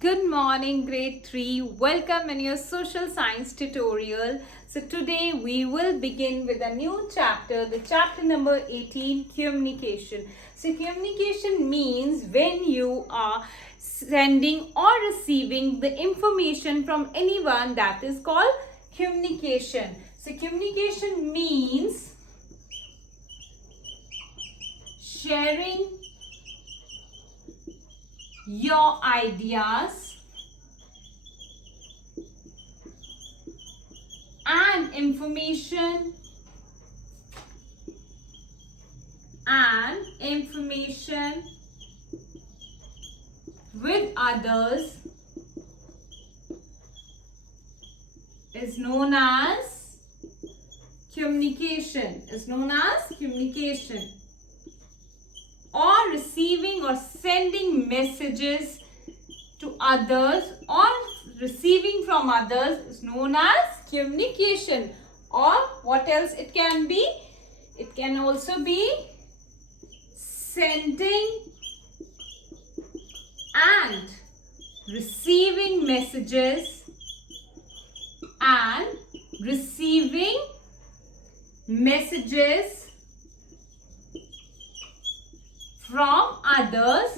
Good morning, grade 3. Welcome in your social science tutorial. So today we will begin with a new chapter, the chapter number 18, communication. So communication means when you are sending or receiving the information from anyone, that is called communication. So communication means sharing your ideas and information with others is known as communication. Or receiving or sending messages to others or receiving from others is known as communication. Or what else it can be? It can also be sending and receiving messages from others.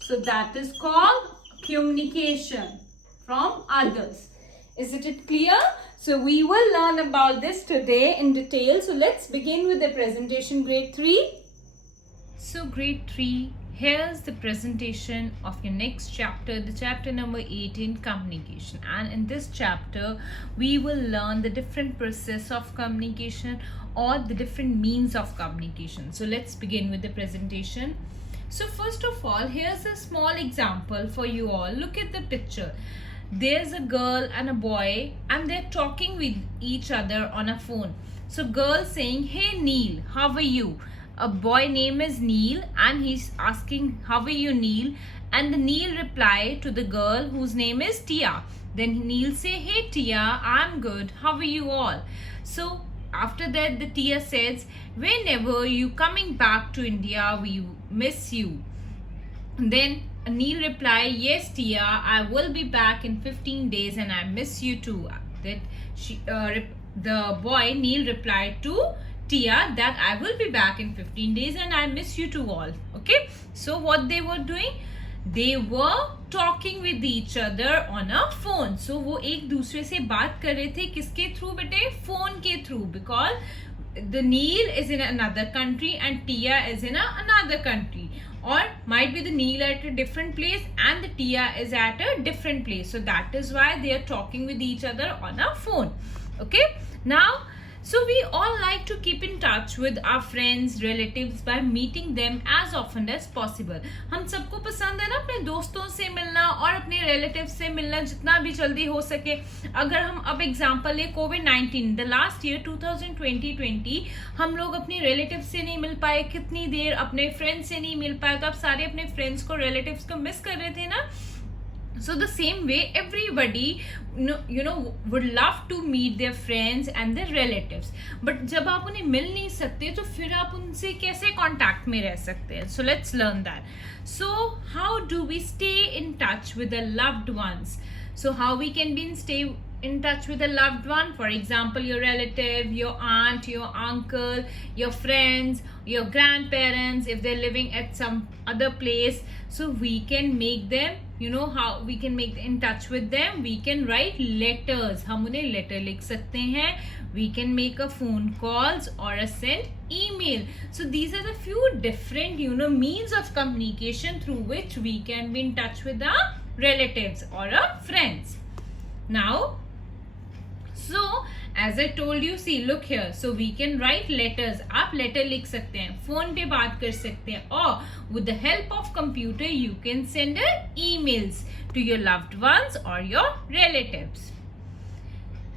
So that is called communication from others. Isn't it clear? So we will learn about this today in detail. So let's begin with the presentation, grade 3. So grade 3, here's the presentation of your next chapter, the chapter number 18, communication. And in this chapter, we will learn the different process of communication or the different means of communication. So let's begin with the presentation. So first of all, here's a small example for you all. Look at the picture. There's a girl and a boy and they're talking with each other on a phone. So girl saying, "Hey Neil, how are you?" A boy name is Neil and he's asking, "How are you, Neil?" And the Neil reply to the girl whose name is Tia. Then Neil say, "Hey Tia, I'm good. How are you all?" So after that the Tia says, "Whenever you coming back to India, we miss you." Then Neil reply, "Yes Tia, I will be back in 15 days and I miss you too." That the boy Neil replied to Tia that I will be back in 15 days and I miss you too all. Okay, so what they were doing, they were talking with each other on a phone. So वो एक दूसरे से बात कर रहे थे किसके through बेटे? फोन के through, because the Neil is in another country and Tia is in another country, or might be the Neil at a different place and the Tia is at a different place. So that is why they are talking with each other on a phone. Okay, now so we all like to keep in touch with our friends, relatives by meeting them as often as possible. हम सबको पसंद है ना अपने दोस्तों से मिलना और अपने relatives से मिलना जितना भी जल्दी हो सके. अगर हम अब एग्जांपल ले कोविड-19, द लास्ट ईयर 2020 हम लोग अपने relatives से नहीं मिल पाए, कितनी देर अपने friends से नहीं मिल पाए, तो आप सारे अपने friends को relatives को miss कर रहे थे ना. So the same way everybody would love to meet their friends and their relatives, but जब आप उन्हें मिल नहीं सकते तो फिर आप उनसे कैसे contact में रह सकते हैं? So let's learn that. So how do we stay in touch with the loved ones? So how we can stay in touch with a loved one? For example, your relative, your aunt, your uncle, your friends, your grandparents, if they're living at some other place. So we can make them, how we can make in touch with them? We can write letters. हम उन्हें letter लिख सकते हैं. We can make a phone calls or a send email. So these are the few different, means of communication through which we can be in touch with our relatives or our friends. Now, so as I told you, see, look here. So we can write letters. आप letter लिख सकते हैं, phone पे बात कर सकते हैं, or with the help of computer you can send emails to your loved ones or your relatives.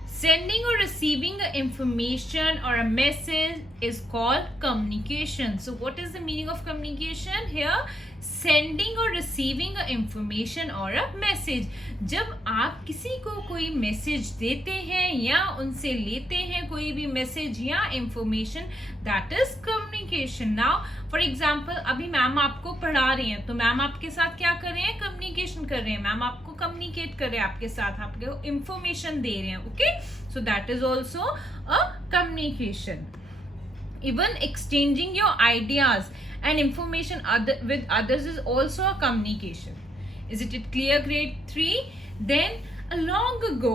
Sending or receiving information or a message is called communication. So what is the meaning of communication here? Sending और receiving a information और a message. जब आप किसी को कोई message देते हैं या उनसे लेते हैं कोई भी मैसेज या information, that is communication. Now for example, अभी मैम आपको पढ़ा रही हैं तो मैम आपके साथ क्या कर रहे हैं, कम्युनिकेशन कर रहे हैं। मैम आपको कम्युनिकेट कर रहे हैं, आपके साथ आपको इंफॉर्मेशन दे रहे हैं। Okay, so that is also a communication. Even exchanging your ideas and information with others is also a communication. Is it clear, grade 3? Then long ago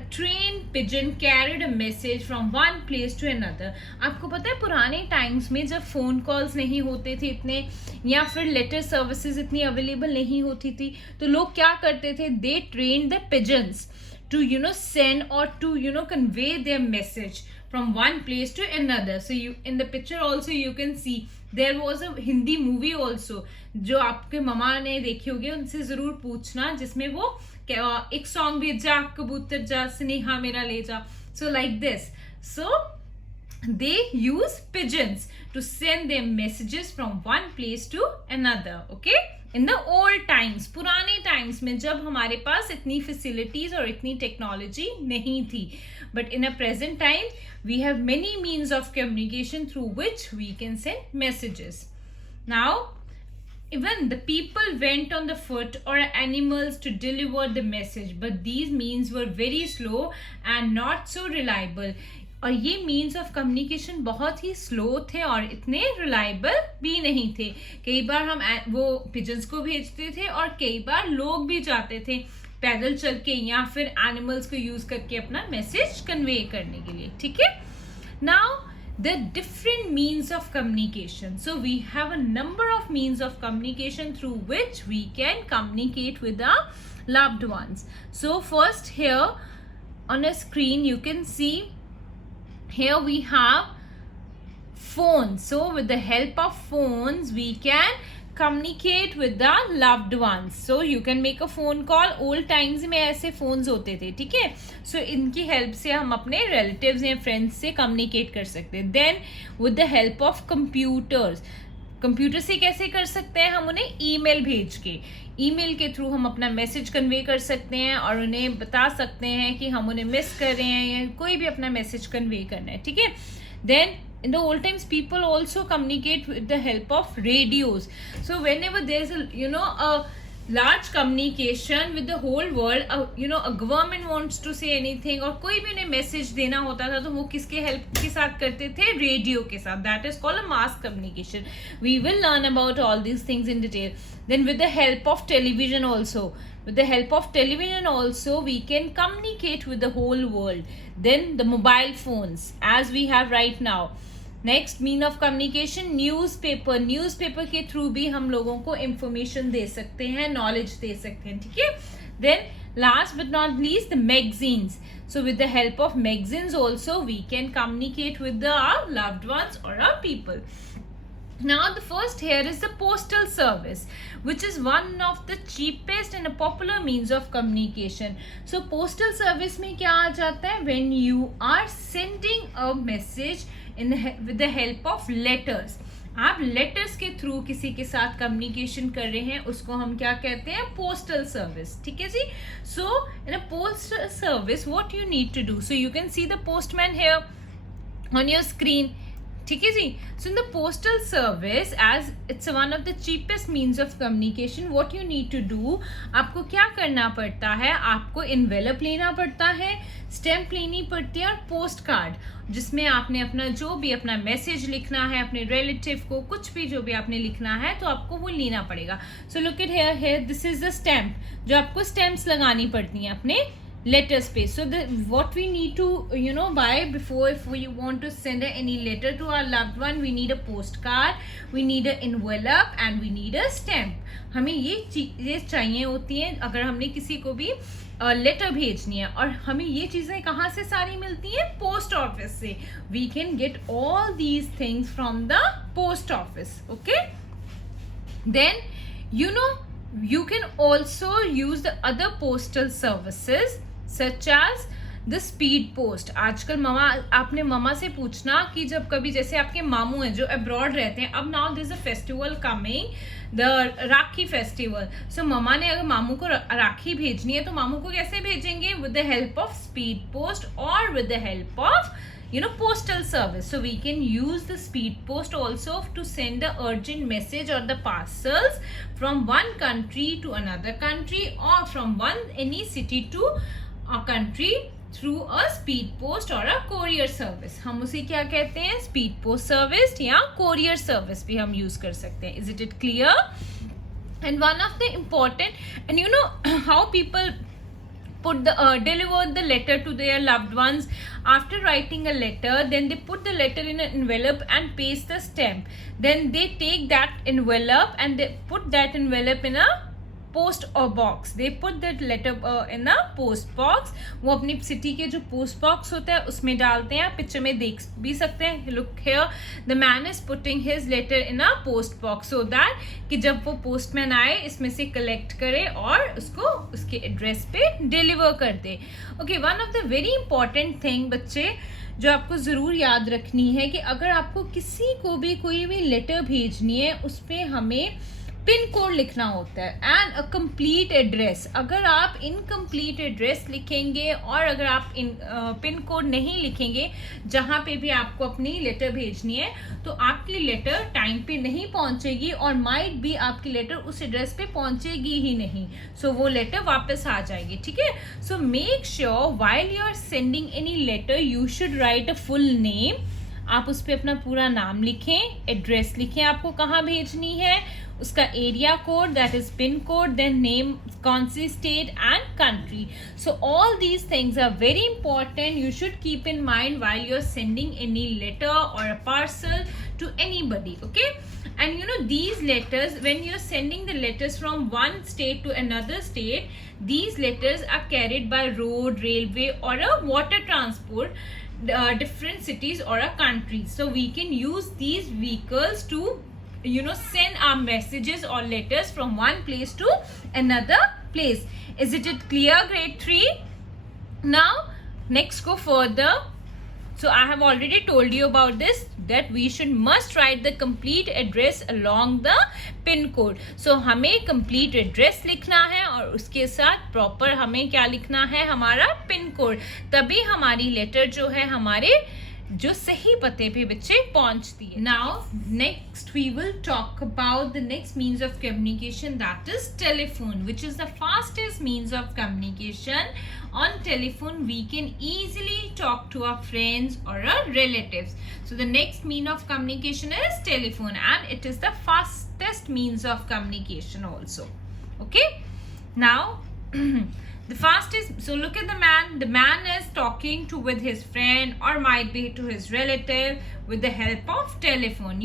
a train pigeon carried a message from one place to another. आपको पता है पुराने times में जब phone calls नहीं होते थे इतने, या फिर लेटर सर्विसेज इतनी अवेलेबल नहीं होती थी, तो लोग क्या करते थे, they train the pigeons to send or to convey their message from one place to another. So you in the picture also you can see there was a Hindi movie also जो आपके mama ने देखी होगी, उनसे जरूर पूछना, जिसमें वो एक सॉन्ग भी, जा कबूतर जा स्नेहा मेरा ले जा, so like this. So they use pigeons to send their messages from one place to another. Okay, in the old times, पुराने टाइम्स में जब हमारे पास इतनी फैसिलिटीज और इतनी टेक्नोलॉजी नहीं थी, but in a present time we have many means of communication through which we can send messages. Now even the people went on the foot or animals to deliver the message, but these means were very slow and not so reliable. और ये means of communication बहुत ही slow थे और इतने reliable भी नहीं थे. कई बार हम वो पिजन्स को भेजते थे और कई बार लोग भी जाते थे पैदल चल के या फिर एनिमल्स को यूज करके अपना मैसेज कन्वे करने के लिए. ठीक है. Now the different means of communication. So we have a number of means of communication through which we can communicate with our loved ones. So first here on a screen you can see here we have phones. So with the help of phones we can communicate with the loved ones. So you can make a phone call. Old times में ऐसे phones होते थे. ठीक है. So इनकी help से हम अपने relatives या friends से communicate कर सकते हैं. Then with the help of computers, computer से कैसे कर सकते हैं, हम उन्हें ईमेल भेज के, ईमेल के थ्रू हम अपना मैसेज कन्वे कर सकते हैं और उन्हें बता सकते हैं कि हम उन्हें मिस कर रहे हैं या कोई भी अपना मैसेज कन्वे करना है. ठीक है. Then in the old times people also communicate with the help of radios. So whenever there's a large communication with the whole world, a government wants to say anything और कोई भी उन्हें message देना होता था तो वो किसके हेल्प के साथ करते थे, रेडियो के साथ. That is called a mass communication. We will learn about all these things in detail. Then with the help of television also, with the help of television also we can communicate with the whole world. Then the mobile phones as we have right now. Next mean of communication newspaper. Newspaper के through भी हम लोगों को information दे सकते हैं, knowledge दे सकते हैं. ठीक है. Then last but not least the magazines. So with the help of magazines also we can communicate with our loved ones और our people. Now the first here is the postal service, which is one of the cheapest and a popular means of communication. So postal service में क्या आ जाता है, when you are sending a message with the help of letters. आप letters के through किसी के साथ communication कर रहे हैं, उसको हम क्या कहते हैं, पोस्टल सर्विस. ठीक है जी. So in a postal service what you need to do, so you can see the postman here on your screen. ठीक है जी. So in the postal service as it's one of the cheapest means of communication, what you need to do, आपको क्या करना पड़ता है, आपको envelope लेना पड़ता है, स्टैम्प लेनी पड़ती है और पोस्ट कार्ड, जिसमें आपने अपना जो भी अपना मैसेज लिखना है अपने रिलेटिव को, कुछ भी जो भी आपने लिखना है तो आपको वो लेना पड़ेगा. So look it here this is the stamp, जो आपको स्टैम्प्स लगानी पड़ती हैं अपने letters पे. So what we need to buy before, if we want to send any letter to our loved one, we need a postcard, we need a envelope and we need a stamp. हमें ये चीजें चाहिए होती हैं अगर हमने किसी को भी लेटर भेजनी है. और हमें ये चीजें कहाँ से सारी मिलती हैं, पोस्ट ऑफिस से. We can get all these things from the post office. Okay. Then you can also use the other postal services such as the speed post. आजकल मामा, आपने मामा से पूछना कि जब कभी जैसे आपके मामू हैं जो अब्रॉड रहते हैं, अब now this a festival coming, the Rakhi festival. So मामा ने अगर मामू को राखी भेजनी है तो मामू को कैसे भेजेंगे? With the help of speed post और with the help of postal service. So we can use the speed post also to send the urgent message or the parcels from one country to another country, or from any city to a country through a speed post or a courier service. हम उसे क्या कहते हैं? speed post service या courier service भी हम use कर सकते हैं. Is it clear? And one of the important, and how people deliver the letter to their loved ones. After writing a letter, then they put the letter in an envelope and paste the stamp. Then they take that envelope and they put that envelope in a post or box. They put that letter in a post box. वो अपनी city के जो post box होता है उसमें डालते हैं. Picture में देख भी सकते हैं. Look here, the man is putting his letter in a post box so that कि जब वो पोस्टमैन आए इसमें से कलेक्ट करे और उसको उसके एड्रेस पे डिलीवर कर दे. Okay, one of the very important thing बच्चे जो आपको ज़रूर याद रखनी है कि अगर आपको किसी को भी कोई भी लेटर भेजनी है उस पर हमें पिन कोड लिखना होता है एंड अ कंप्लीट एड्रेस. अगर आप इनकम्प्लीट एड्रेस लिखेंगे और अगर आप पिन कोड नहीं लिखेंगे जहाँ पे भी आपको अपनी लेटर भेजनी है तो आपकी लेटर टाइम पे नहीं पहुँचेगी और माइट भी आपकी लेटर उस एड्रेस पे पहुँचेगी ही नहीं. सो वो लेटर वापस आ जाएगी. ठीक है. So make sure while you are sending any letter you should write a full name. आप उस पर अपना पूरा नाम लिखें, एड्रेस लिखें, आपको कहाँ भेजनी है, उसका area code, that is pin code, then name, कौन सी state and country. So all these things are very important. You should keep in mind while you are sending any letter और a parcel to anybody. Okay, and these letters, when you're sending the letters from one state to another state, these letters are carried by road, railway or a water transport, different cities or a country. So we can use these vehicles to send our messages or letters from one place to another place. Is it clear, grade 3? Now next go further. So I have already told you about this, that we should must write the complete address along the pin code. So हमें complete address लिखना है और उसके साथ proper हमें क्या लिखना है? हमारा पिन कोड. तभी हमारी लेटर जो है हमारे जो सही पते पे बच्चे पहुंचती है. Now next we will talk about the next means of communication, that is telephone, which is the fastest means of communication. On telephone we can easily talk to our friends or our relatives. So the next mean of communication is telephone, and it is the fastest means of communication also. Okay, now the fastest, so look at the man. The man is talking with his friend or might be to his relative with the help of telephone.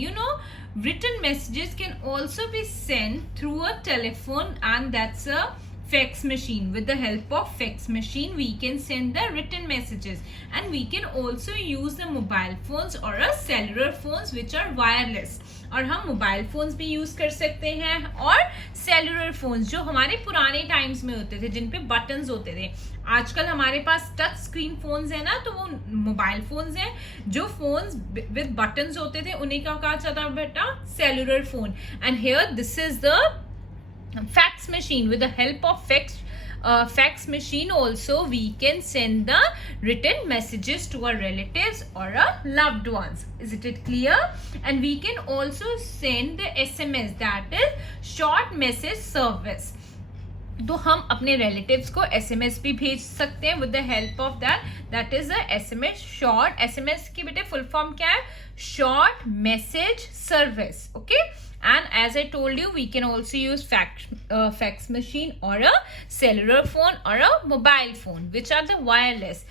Written messages can also be sent through a telephone, and that's a fax machine. With the help of fax machine we can send the written messages, and we can also use the mobile phones or a cellular phones which are wireless. और हम mobile phones भी use कर सकते हैं और cellular phones जो हमारे पुराने टाइम्स में होते थे जिन पे बटन्स होते थे. आजकल हमारे पास टच स्क्रीन फोन्स है ना, तो वो मोबाइल फोन्स हैं. जो फोन्स विद बटन्स होते थे उन्हें क्या कहा जाता है बेटा? Cellular phone. And here this is the fax machine. With the help of fax machine also we can send the written messages to our relatives or our loved ones. Is it clear? And we can also send the SMS, that is short message service. तो हम अपने relatives को SMS भी भेज सकते हैं with the help of that is the SMS. short SMS की बेटे full form क्या है? Short message service. Okay, and as I told you we can also use fax machine or a cellular phone or a mobile phone which are the wireless.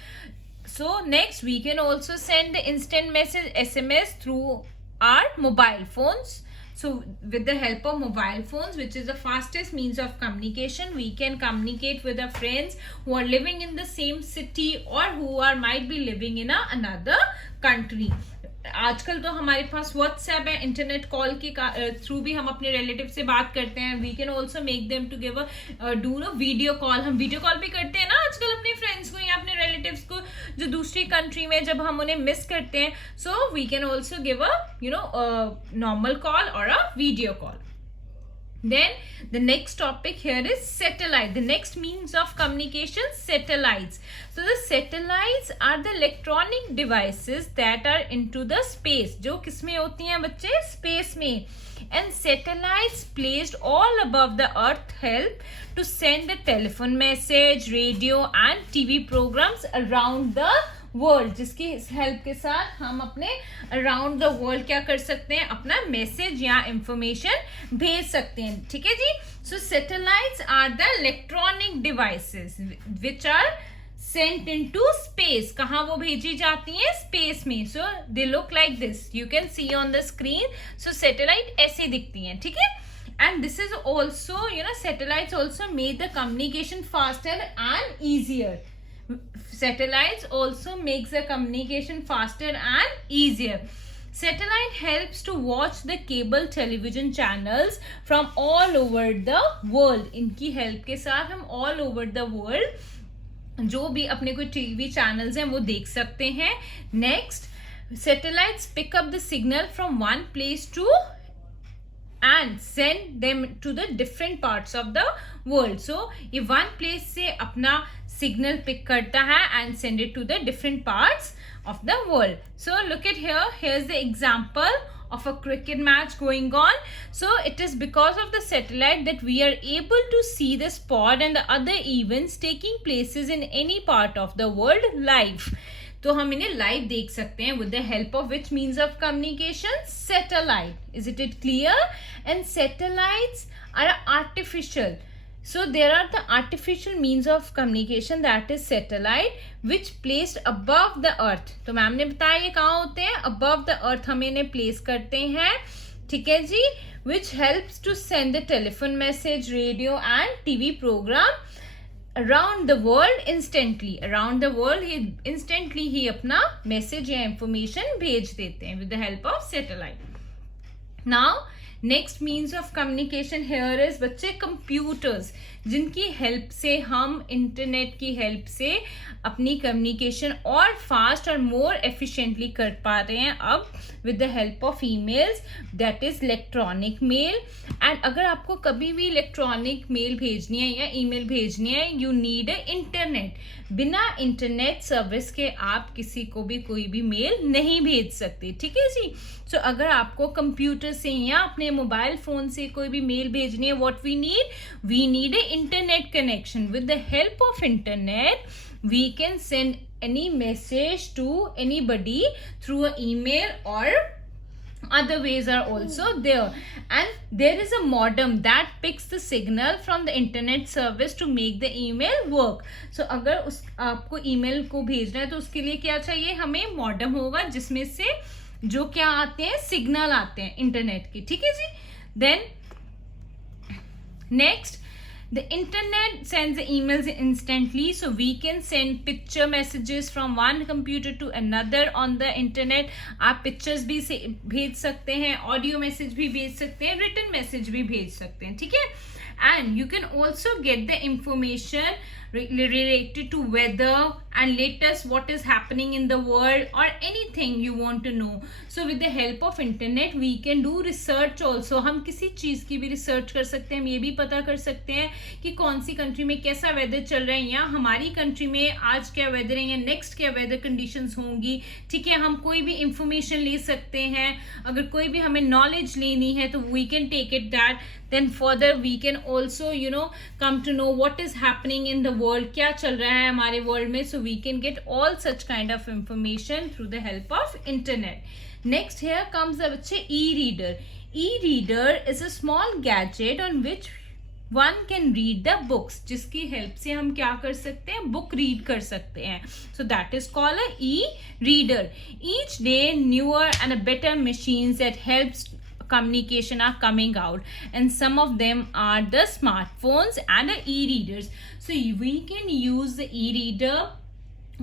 So next we can also send the instant message SMS through our mobile phones. So with the help of mobile phones, which is the fastest means of communication, we can communicate with our friends who are living in the same city or who might be living in another country. आजकल तो हमारे पास WhatsApp है, internet call के through भी हम अपने relative से बात करते हैं. We can also make them to give do video call. हम वीडियो कॉल भी करते हैं ना आजकल अपने फ्रेंड्स को या अपने रिलेटिव्स को. जो दूसरी कंट्री में जब हम उन्हें मिस करते हैं, so we can also give a normal call और a video call. Then the next topic here is satellite. The next means of communication, satellites. So the satellites are the electronic devices that are into the space. जो किसमें होती हैं बच्चे? Space में. And satellites placed all above the earth help to send the telephone message, radio and TV programs around the world, जिसकी help के साथ हम अपने अराउंड द वर्ल्ड क्या कर सकते हैं, अपना मैसेज या इंफॉर्मेशन भेज सकते हैं. ठीक है जी. So satellites are the electronic devices which are sent into space. कहाँ वो भेजी जाती हैं? स्पेस में. So they look like this, you can see on the screen. So satellite ऐसे दिखती हैं. ठीक है. And this is also, satellites also make the communication faster and easier. Satellites also makes the communication faster and easier. Satellite helps to watch the cable television channels from all over the world. इनकी help के साथ हम all over the world जो भी अपने कोई TV channels हैं वो देख सकते हैं. Next, satellites pick up the signal from one place to and send them to the different parts of the world. So ये one place से अपना सिग्नल पिक करता है and send it to the different parts of the world. So look at here. Here's the example of a cricket match going on. So it is because of the satellite that we are able to see the sport and the other events taking places in any part of the world live. तो हम इन्हें live देख सकते हैं with the help of which means of communication? Satellite. Is it clear? And satellites are artificial. So there are the artificial means of communication, that is satellite, which placed above the earth. तो ma'am ने बताया ये कहाँ होते हैं? Above the earth हम इन्हें place करते हैं. ठीक है जी. Which helps to send the telephone message, radio and TV program around the world instantly. Around the world instantly ही अपना message या information भेज देते हैं with the help of satellite. Now next means of communication here is बच्चे computers, जिनकी help से हम internet की हेल्प से अपनी कम्युनिकेशन और फास्ट और मोर एफिशिएंटली कर पा रहे हैं अब with the help of emails, that is electronic mail. And अगर आपको कभी भी इलेक्ट्रॉनिक मेल भेजनी है या ईमेल भेजनी है, यू नीड इंटरनेट. बिना इंटरनेट सर्विस के आप किसी को भी कोई भी मेल नहीं भेज सकते. ठीक है जी. सो अगर आपको कंप्यूटर से या अपने मोबाइल फोन से कोई भी मेल भेजनी है, what we need a internet connection. With the help of internet we can send any message to anybody through an email, or other ways are also there. And there is a modem that picks the signal from the internet service to make the email work. So अगर आपको email को भेजना है तो उसके लिए क्या चाहिए? हमें modem होगा जिसमें से जो क्या आते हैं, सिग्नल आते हैं इंटरनेट की. ठीक है जी. Then next, the internet sends the emails instantly, so we can send picture messages from one computer to another on the internet. आप pictures भी भेज सकते हैं, audio message भी भेज सकते हैं, written message भी भेज सकते हैं. ठीक है. And you can also get the information related to weather and latest what is happening in the world or anything you want to know. So with the help of internet we can do research also. हम किसी चीज़ की भी research कर सकते हैं, हम ये भी पता कर सकते हैं कि कौन सी कंट्री में कैसा वेदर चल रहा है, या हमारी कंट्री में आज क्या वेदर है या नेक्स्ट क्या वेदर कंडीशंस होंगी. ठीक है. हम कोई भी इंफॉर्मेशन ले सकते हैं. अगर कोई भी हमें नॉलेज लेनी है तो we can take it that. Then further we can also come to know what is happening in the world, क्या चल रहा है हमारे world में. So we can get all such kind of information through the help of internet. Next here comes the बच्चे e-reader. E-reader is a small gadget on which one can read the books, जिसकी help से हम क्या कर सकते हैं, book read कर सकते हैं. So that is called a e-reader. Each day newer and better machines that helps communication are coming out, and some of them are the smartphones and the e-readers. So we can use the e-reader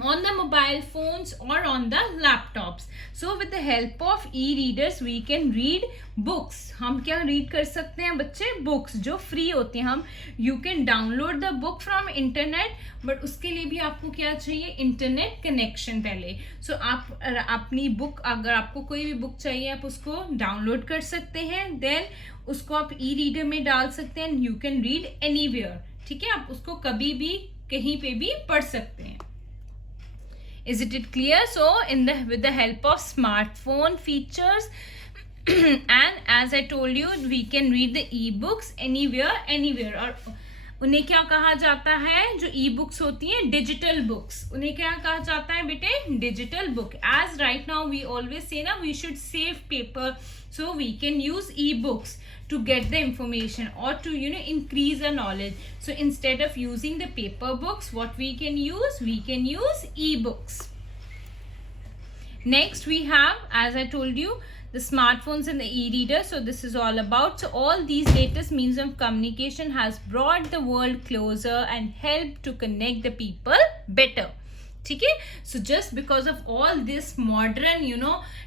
on the mobile phones or on the laptops. So with the help of e-readers we can read books. हम क्या read कर सकते हैं बच्चे? Books जो free होते हैं. हम you can download the book from internet, but उसके लिए भी आपको क्या चाहिए? Internet connection पहले. So आप अपनी book, अगर आपको कोई भी book चाहिए आप उसको download कर सकते हैं, then उसको आप e-reader में डाल सकते हैं, you can read anywhere. ठीक है, आप उसको कभी भी कहीं पे भी पढ़ सकते हैं. Is it clear? So with the help of smartphone features and as I told you we can read the e-books anywhere. और उन्हें क्या कहा जाता है? जो ई बुक्स होती हैं डिजिटल बुक्स, उन्हें क्या कहा जाता है बेटे? Digital book. As right now we always say ना we should save paper, so we can use e-books to get the information or to increase our knowledge. So instead of using the paper books, what we can use e-books. Next we have, as I told you, the smartphones and the e-reader. So this is all about, so all these latest means of communication has brought the world closer and helped to connect the people better. ठीक है, so just because of all this modern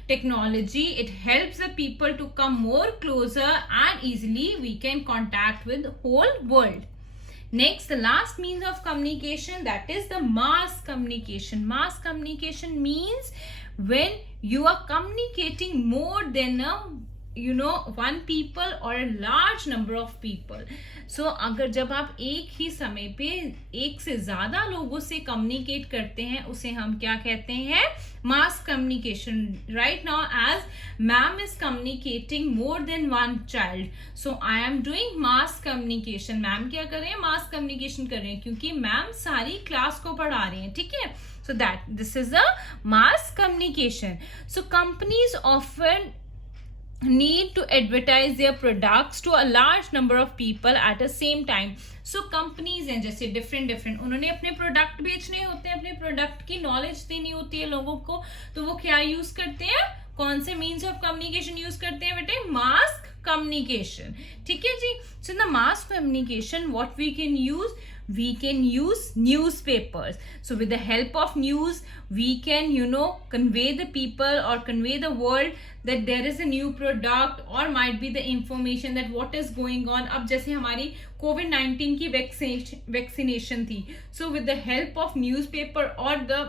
technology, it helps the people to come more closer and easily we can contact with the whole world. Next, the last means of communication, that is the mass communication. Mass communication means when you are communicating more than one people or a large number of people. So अगर जब आप एक ही समय पे एक से ज्यादा लोगों से कम्युनिकेट करते हैं उसे हम क्या कहते हैं? Mass communication. Right now as ma'am is communicating more than one child, so I am doing mass communication. Ma'am क्या कर रहे हैं? मास कम्युनिकेशन कर रहे हैं क्योंकि मैम सारी क्लास को पढ़ा रहे हैं. ठीक है, so that this is a mass communication. So companies often need to advertise their products to a large number of people at the same time. So companies हैं जैसे different उन्होंने अपने प्रोडक्ट बेचने होते हैं, अपने प्रोडक्ट की नॉलेज देनी होती है लोगों को, तो वो क्या यूज करते हैं? कौन से मीन्स ऑफ कम्युनिकेशन यूज करते हैं बेटे? Mass communication. ठीक है जी. So the mass communication what we can use newspapers. So with the help of news we can convey the people or convey the world that there is a new product or might be the information that what is going on. अब जैसे हमारी COVID-19 की vaccination थी, so with the help of newspaper or the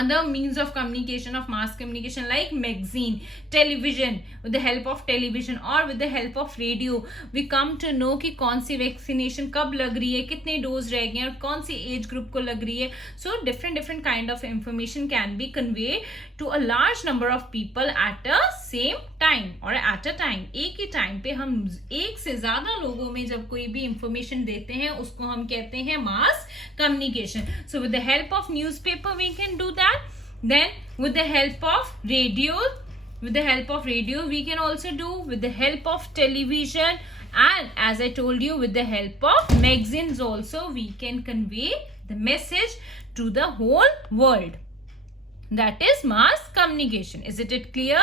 other means of communication, of mass communication like magazine, television, with the help of television or with the help of radio we come to know कि कौन सी vaccination कब लग रही है, कितने dose रह गए और कौन सी एज ग्रुप को लग रही है. So different kind of information can be conveyed to a large number of people at a same time or at a time. एक ही टाइम पे हम एक से ज्यादा लोगों में जब कोई भी इंफॉर्मेशन देते हैं उसको हम कहते हैं mass communication. So with the help of newspaper we can do that. Then with the help of radio we can also do, with the help of television, and as I told you with the help of magazines also we can convey the message to the whole world. That is mass communication. Is it clear?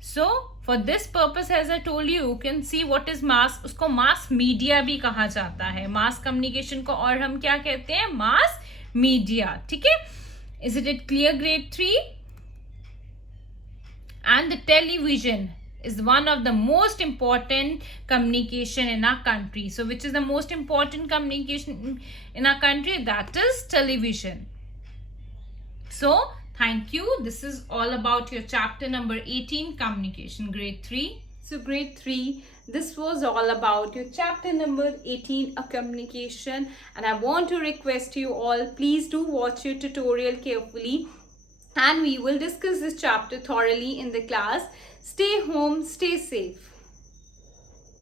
So for this purpose as I told you can see what is mass. उसको mass media भी कहा जाता है. mass communication को और हम क्या कहते हैं? mass media. ठीक है. Is it clear grade 3? And the television is one of the most important communication in our country. So which is the most important communication in our country? That is television. So thank you. This is all about your chapter number 18, communication, grade 3. So grade 3, this was all about your chapter number 18, a communication, and I want to request you all, please do watch your tutorial carefully and we will discuss this chapter thoroughly in the class. Stay home, stay safe.